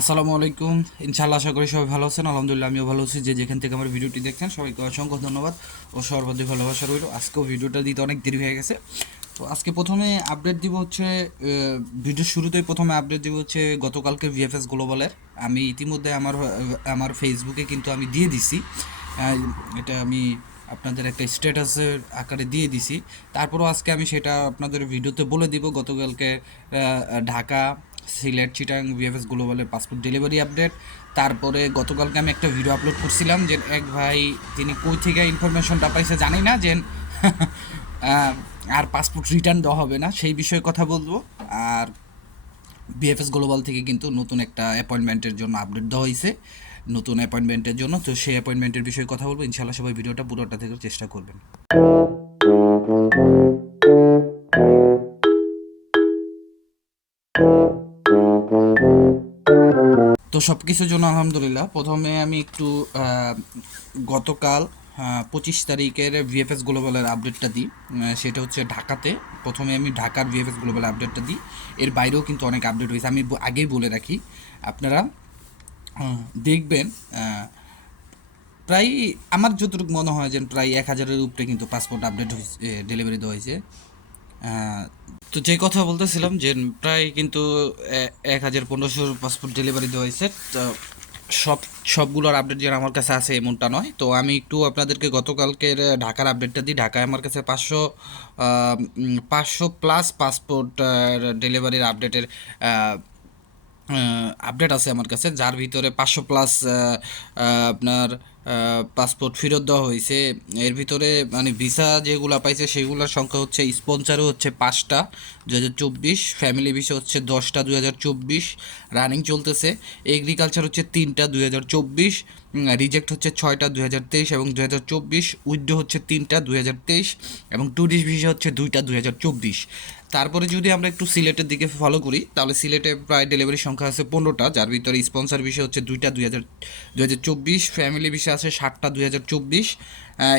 আসসালামু আলাইকুম। ইনশাআল্লাহ আশা করি সবাই ভালো আছেন। আলহামদুলিল্লাহ আমিও ভালো আছি। যে যেখান থেকে আমার ভিডিওটি দেখছেন সবাইকে অসংখ্য ধন্যবাদ ও সর্বাধিক ভালোবাসা রইল। আজকেও ভিডিওটা দিতে অনেক দেরি হয়ে গেছে। তো আজকে প্রথমে আপডেট দিব হচ্ছে ভিডিওর শুরুতেই প্রথমে আপডেট দিব হচ্ছে গতকালকে ভিএফএস গ্লোবালের। আমি ইতিমধ্যে আমার ফেসবুকে কিন্তু আমি দিয়ে দিছি। এটা আমি আপনাদের একটা স্ট্যাটাসের আকারে দিয়ে দিছি। তারপরও আজকে আমি সেটা আপনাদের ভিডিওতে বলে দিব। গতকালকে ঢাকা, সিলেট, চিটাং ভিএফএস গ্লোবালের পাসপোর্ট ডেলিভারি আপডেট। তারপরে গতকালকে আমি একটা ভিডিও আপলোড করছিলাম যে এক ভাই তিনি কই থেকে ইনফরমেশনটা পাইছে জানি না, যে আর পাসপোর্ট রিটার্ন দেওয়া হবে না সেই বিষয়ে কথা বলবো। আর বিএফএস গ্লোবাল থেকে কিন্তু নতুন একটা অ্যাপয়েন্টমেন্টের জন্য আপডেট দেওয়া হয়েছে, নতুন অ্যাপয়েন্টমেন্টের জন্য। তো সেই অ্যাপয়েন্টমেন্টের বিষয়ে কথা বলবো। ইনশাল্লাহ সবাই ভিডিওটা পুরোটা থেকে চেষ্টা করবেন। তো সব কিছুর জন্য আলহামদুলিল্লাহ। প্রথমে আমি একটু গতকাল 25 তারিখের ভিএফএস গ্লোবালের আপডেটটা দিই। সেটা হচ্ছে ঢাকাতে। প্রথমে আমি ঢাকার ভিএফএস গ্লোবাল আপডেটটা দিই। এর বাইরেও কিন্তু অনেক আপডেট হয়েছে, আমি আগেই বলে রাখি। আপনারা দেখবেন প্রায়, আমার যতটুকু মনে হয় যে প্রায় 1,000-এর উপরে কিন্তু পাসপোর্ট আপডেট হয়েছে, ডেলিভারি দেওয়া হয়েছে। তো যে কথা বলতেছিলাম যে প্রায় কিন্তু 1,000-1,500 পাসপোর্ট ডেলিভারি দেওয়া হয়েছে। তো সব সবগুলোর আপডেট যে আমার কাছে আছে এমনটা নয়। তো আমি একটু আপনাদেরকে গতকালকের ঢাকার আপডেটটা দিই। ঢাকায় আমার কাছে 500 প্লাস পাসপোর্ট ডেলিভারির আপডেটের আপডেট আছে আমার কাছে, যার ভিতরে 500 প্লাস আপনার পাসপোর্ট ফেরত দেওয়া হয়েছে। এর ভিতরে মানে ভিসা যেগুলো পাইছে সেগুলোর সংখ্যা হচ্ছে, স্পন্সারও হচ্ছে 5টা 2024, ফ্যামিলি ভিসা হচ্ছে 10টা 2024 রানিং চলতেছে, এগ্রিকালচার হচ্ছে 3টা 2024, রিজেক্ট হচ্ছে 6টা 2023 এবং 2024, উইথড্র হচ্ছে 3টা 2023 এবং ট্যুরিস্ট ভিসা হচ্ছে 2টা 2024। তারপরে যদি আমরা একটু সিলেটের দিকে ফলো করি তাহলে সিলেটে প্রায় ডেলিভারি সংখ্যা আছে 15টা, যার ভিতরে স্পন্সর বিষয় হচ্ছে 2টা 2024, ফ্যামিলি বিষয় আছে 7টা 2024,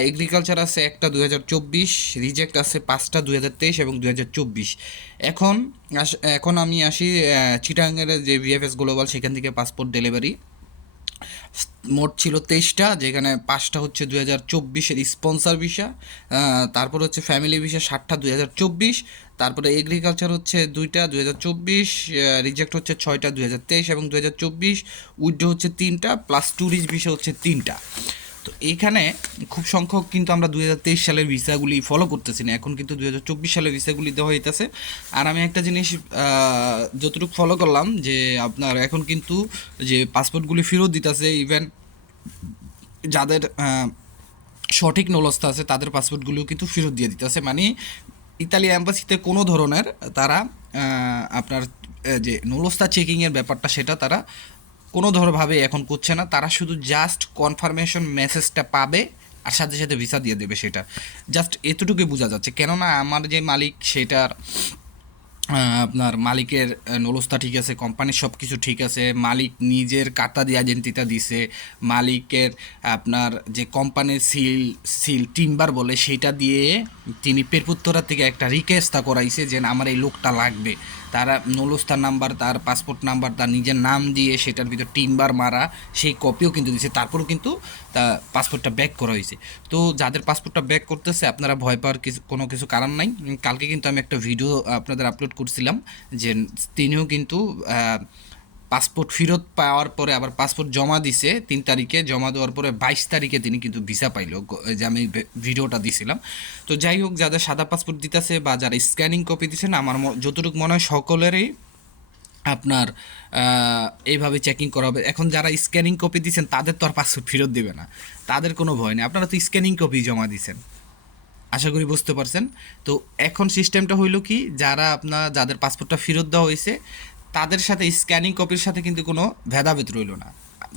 এগ্রিকালচার আছে 1টা 2024, রিজেক্ট আছে 5টা 2023 এবং 2024। এখন এখন আমি আসি চিটাঙ্গের যে ভিএফএস গ্লোবাল, সেখান থেকে পাসপোর্ট ডেলিভারি মোট ছিল 23টা, যেখানে 5টা হচ্ছে 2024-এর স্পন্সার ভিসা, তারপর হচ্ছে ফ্যামিলি ভিসা 7টা 2024, তারপরে এগ্রিকালচার হচ্ছে 2টা 2024, রিজেক্ট হচ্ছে 6টা 2023 এবং 2024, উইথড্র হচ্ছে 3টা, প্লাস ট্যুরিস্ট ভিসা হচ্ছে 3টা। তো এইখানে খুব সংখ্যক কিন্তু আমরা 2023 সালের ভিসাগুলি ফলো করতেছি না, এখন কিন্তু 2024 সালের ভিসাগুলি দেওয়া হইতেছে। আর আমি একটা জিনিস যতটুকু ফলো করলাম যে আপনার এখন কিন্তু যে পাসপোর্টগুলি ফেরত দিতেছে, ইভেন যাদের সঠিক নলস্তা আছে তাদের পাসপোর্টগুলিও কিন্তু ফেরত দিয়ে দিতেছে। মানে ইতালি অ্যাম্বাসিতে কোনো ধরনের তারা আপনার যে নলস্তা চেকিংয়ের ব্যাপারটা সেটা তারা কোনো ধরভাবে এখন করছে না। তারা শুধু জাস্ট কনফার্মেশন মেসেজটা পাবে আর সাথে সাথে ভিসা দিয়ে দেবে, সেটা জাস্ট এতটুকুই বোঝা যাচ্ছে। কেননা আমার যে মালিক সেটার আপনার মালিকের নলস্তা ঠিক আছে, কোম্পানির সব কিছু ঠিক আছে, মালিক নিজের কার্তা দিয়ে এজেন্টিটা দিছে, মালিকের আপনার যে কোম্পানির সিল সিল টিম্বার বলে সেইটা দিয়ে তিনি পেরপুত্তরা থেকে একটা রিকোয়েস্টটা করাইছে যে আমার এই লোকটা লাগবে। তারা নলস্তার নাম্বার, তার পাসপোর্ট নাম্বার, তার নিজের নাম দিয়ে সেটার ভিতর টিম্বার মারা সেই কপিও কিন্তু দিছে। তারপরেও কিন্তু তা পাসপোর্টটা ব্যাক করা হয়েছে। তো যাদের পাসপোর্টটা ব্যাক করতেছে আপনারা ভয় পাওয়ার কোনো কিছু কারণ নাই। কালকে কিন্তু আমি একটা ভিডিও আপনাদের আপলোড করছিলাম যে তিনিও কিন্তু পাসপোর্ট ফেরত পাওয়ার পরে আবার পাসপোর্ট জমা দিছে 3 তারিখে, জমা দেওয়ার পরে 22 তারিখে তিনি কিন্তু ভিসা পাইল, যে আমি ভিডিওটা দিছিলাম। তো যাই হোক, যাদের সাদা পাসপোর্ট দিতেছে বা যারা স্ক্যানিং কপি দিচ্ছেন, আমার যতটুকু মনে হয় সকলেরই আপনার এইভাবে চেকিং করা হবে। এখন যারা স্ক্যানিং কপি দিচ্ছেন তাদের তো আর পাসপোর্ট ফেরত দেবে না, তাদের কোনো ভয় নেই। আপনারা তো স্ক্যানিং কপি জমা দিচ্ছেন, আশা করি বুঝতে পারছেন। তো এখন সিস্টেমটা হইল কি, যারা যাদের পাসপোর্টটা ফেরত দেওয়া হয়েছে তাদের সাথে স্ক্যানিং কপির সাথে কিন্তু কোনো ভেদাভেদ রইল না।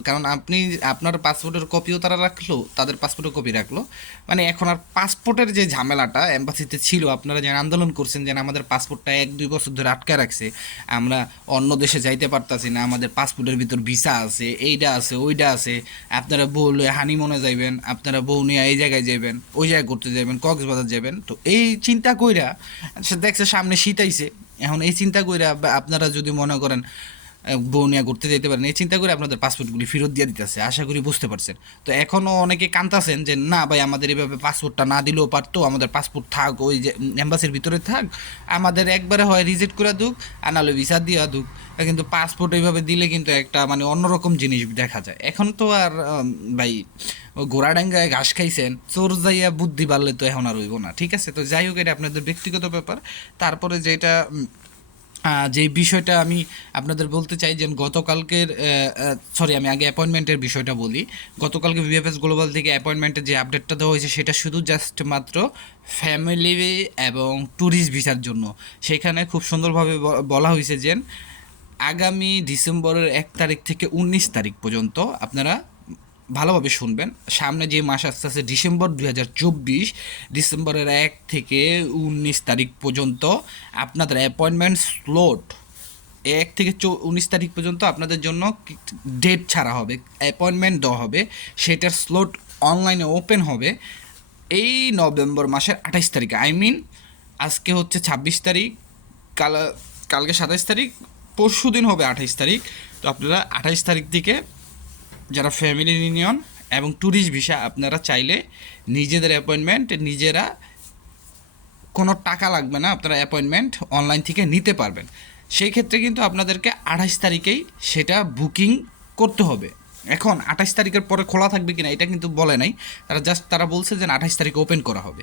কারণ আপনি আপনার পাসপোর্টের কপিও তারা রাখলো, তাদের পাসপোর্টের কপি রাখলো। মানে এখন আর পাসপোর্টের যে ঝামেলাটা এম্বাসিতে ছিল, আপনারা যে আন্দোলন করছেন যে আমাদের পাসপোর্টটা 1-2 বছর ধরে আটকে রাখছে, আমরা অন্য দেশে যাইতে পারতাছি না, আমাদের পাসপোর্টের ভিতর ভিসা আছে, এইটা আছে, ওইটা আছে, আপনারা বউ লয়ে হানিমুনে যাইবেন, আপনারা বউ নিয়ে এই জায়গায় যাবেন, ওই জায়গায় ঘুরতে যাবেন, কক্সবাজার যাবেন। তো এই চিন্তা কইরা সে দেখছে সামনে শীত আইছে, এখন এই চিন্তা কইরা আপনারা যদি মনে করেন বউ নিয়ে ঘুরতে যেতে পারেন, এই চিন্তা করে আপনাদের পাসপোর্টগুলি ফেরত দিয়ে দিতেছে। আশা করি বুঝতে পারছেন। তো এখনও অনেকে কান্তাছেন যে না ভাই আমাদের এভাবে পাসপোর্টটা না দিলেও পারতো, আমাদের পাসপোর্ট থাক ওই যে এম্বাসির ভিতরে থাক, আমাদের একবারে হয় রিজেক্ট করে দুক আর নাহলে ভিসা দিয়ে দুক। কিন্তু পাসপোর্ট এইভাবে দিলে কিন্তু একটা মানে অন্যরকম জিনিস দেখা যায়। এখন তো আর ভাই ঘোড়া ডাঙ্গায় ঘাস খাইছেন, চোর যাইয়া বুদ্ধি বাড়লে তো এখন আর হইব না। ঠিক আছে, তো যাই হোক এটা আপনাদের ব্যক্তিগত ব্যাপার। তারপরে যেটা যে বিষয়টা আমি আপনাদের বলতে চাই যে গতকালকের সরি আমি আগে অ্যাপয়েন্টমেন্টের বিষয়টা বলি। গতকালকে ভিএফএস গ্লোবাল থেকে অ্যাপয়েন্টমেন্টের যে আপডেটটা দেওয়া হয়েছে সেটা শুধু জাস্ট মাত্র ফ্যামিলি এবং ট্যুরিস্ট ভিসার জন্য। সেখানে খুব সুন্দরভাবে বলা হয়েছে যে আগামী ডিসেম্বরের 1 তারিখ থেকে 19 তারিখ পর্যন্ত আপনারা ভালোভাবে শুনবেন, সামনে যে মাস আসতে আছে ডিসেম্বর 2024, ডিসেম্বরের 1 থেকে 19 তারিখ পর্যন্ত আপনাদের অ্যাপয়েন্টমেন্ট স্লট 1 থেকে 19 তারিখ পর্যন্ত আপনাদের জন্য ডেট ছাড়া হবে, অ্যাপয়েন্টমেন্ট দেওয়া হবে, সেটার স্লট অনলাইনে ওপেন হবে এই নভেম্বর মাসের 28 তারিখে। আজকে হচ্ছে 26 তারিখ, কালকে 27 তারিখ, পরশু দিন হবে 28 তারিখ। তো আপনারা 28 তারিখ থেকে যারা ফ্যামিলি ইউনিয়ন এবং ট্যুরিস্ট ভিসা আপনারা চাইলে নিজেদের অ্যাপয়েন্টমেন্ট নিজেরা, কোনো টাকা লাগবে না, আপনারা অ্যাপয়েন্টমেন্ট অনলাইন থেকে নিতে পারবেন। সেই ক্ষেত্রে কিন্তু আপনাদেরকে 28 তারিখেই সেটা বুকিং করতে হবে। এখন 28 তারিখের পরে খোলা থাকবে কিনা এটা কিন্তু বলে নাই, তারা বলছে যে 28 তারিখে ওপেন করা হবে।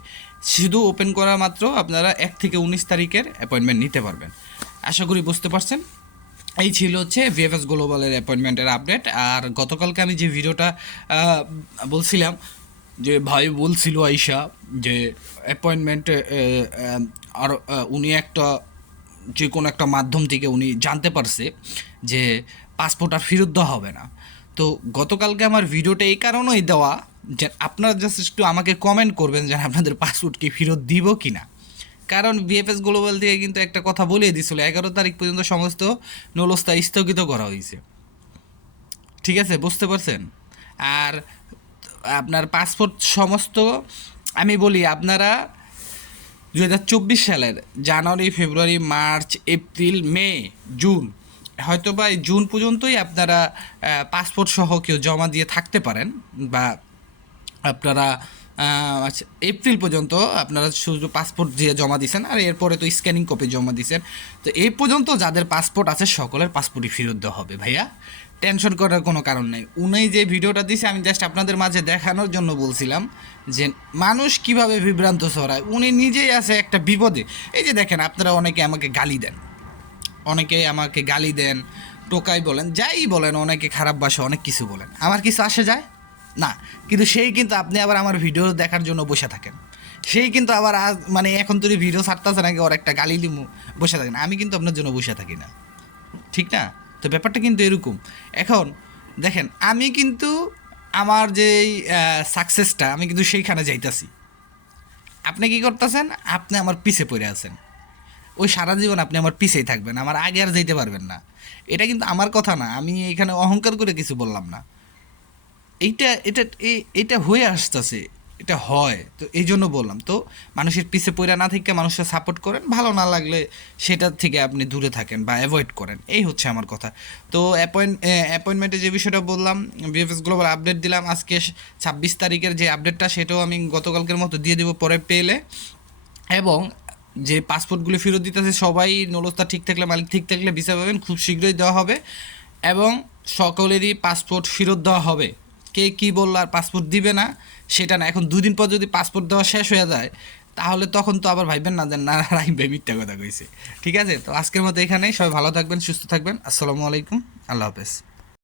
শুধু ওপেন করা মাত্র আপনারা 1 থেকে 19 তারিখের অ্যাপয়েন্টমেন্ট নিতে পারবেন। আশা করি বুঝতে পারছেন। এই ছিল হচ্ছে ভিএফএস গ্লোবালের অ্যাপয়েন্টমেন্টের আপডেট। আর গতকালকে আমি যে ভিডিওটা বলছিলাম যে ভাই বলছিল আইসা যে অ্যাপয়েন্টমেন্ট আর উনি একটা যে কোনো একটা মাধ্যম থেকে উনি জানতে পারছে যে পাসপোর্ট আর ফেরত দেওয়া হবে না। তো গতকালকে আমার ভিডিওটা এই কারণেই দেওয়া যে আপনারা জাস্ট একটু আমাকে কমেন্ট করবেন যে আপনাদের পাসপোর্ট কি ফেরত দিব কি না। কারণ ভিএফএস গ্লোবাল থেকে কিন্তু একটা কথা বলে দিয়েছিল 11 তারিখ পর্যন্ত সমস্ত নলস্তা স্থগিত করা হয়েছে। ঠিক আছে, বুঝতে পারছেন। আর আপনার পাসপোর্ট সমস্ত আমি বলি আপনারা 2024 সালের জানুয়ারি, ফেব্রুয়ারি, মার্চ, এপ্রিল, মে, জুন, হয়তো বা এই জুন পর্যন্তই আপনারা পাসপোর্ট সহ কেউ জমা দিয়ে থাকতে পারেন, বা আপনারা আচ্ছা এপ্রিল পর্যন্ত আপনারা শুধু পাসপোর্ট দিয়ে জমা দিয়েছেন, আর এরপরে তো স্ক্যানিং কপি জমা দিয়েছেন। তো এই পর্যন্ত যাদের পাসপোর্ট আছে সকলের পাসপোর্টই ফেরত দেওয়া হবে ভাইয়া, টেনশন করার কোনো কারণ নেই। উনি যে ভিডিওটা দিয়েছে আমি জাস্ট আপনাদের মাঝে দেখানোর জন্য বলছিলাম যে মানুষ কিভাবে বিভ্রান্ত ছড়ায়। উনি নিজেই আছে একটা বিপদে। এই যে দেখেন আপনারা অনেকে আমাকে গালি দেন, টোকাই বলেন, যাই বলেন, অনেকে খারাপ ভাষা অনেক কিছু বলেন, আমার কিছু আসে যায় না। কিন্তু সেই কিন্তু আপনি আবার আমার ভিডিও দেখার জন্য বসে থাকেন, সেই কিন্তু আবার আজ মানে এখন তুই ভিডিও ছাড়তেছে নাকি ওর একটা গালি দিমু বসে থাকেন, আমি কিন্তু আপনার জন্য বসে থাকি না, ঠিক না? তো ব্যাপারটা কিন্তু এরকম। এখন দেখেন আমি কিন্তু আমার যেই সাকসেসটা আমি কিন্তু সেইখানে যাইতাছি, আপনি কি করতেছেন? আপনি আমার পিছে পড়ে আছেন, ওই সারা জীবন আপনি আমার পিছেই থাকবেন, আমার আগে আর যেতে পারবেন না। এটা কিন্তু আমার কথা না, আমি এখানে অহংকার করে কিছু বললাম না, এইটা এটা এটা হয়ে আসতেছে, এটা হয়। তো এই জন্য বললাম, তো মানুষের পিছে পড়া না থেকে মানুষের সাপোর্ট করেন, ভালো না লাগলে সেটার থেকে আপনি দূরে থাকেন বা অ্যাভয়েড করেন, এই হচ্ছে আমার কথা। তো অ্যাপয়েন্টমেন্টে যে বিষয়টা বললাম, ভিএফএস গ্লোবাল আপডেট দিলাম আজকে 26 তারিখের যে আপডেটটা সেটাও আমি গতকালকের মতো দিয়ে দেবো পরে পেলে। এবং যে পাসপোর্টগুলো ফেরত দিতেছে সবাই নলস্তা ঠিক থাকলে, মালিক ঠিক থাকলে ভিসা পাবেন, খুব শীঘ্রই দেওয়া হবে এবং সকলেরই পাসপোর্ট ফেরত দেওয়া হবে। কে কী বললো আর পাসপোর্ট দিবে না সেটা না, এখন 2 দিন পর যদি পাসপোর্ট দেওয়া শেষ হয়ে যায় তাহলে তখন তো আবার ভাববেন না যে না রাইম ভাই মিথ্যা কথা কইছে। ঠিক আছে, তো আজকের মতো এখানেই, সবাই ভালো থাকবেন, সুস্থ থাকবেন, আসসালামু আলাইকুম, আল্লাহ হাফেজ।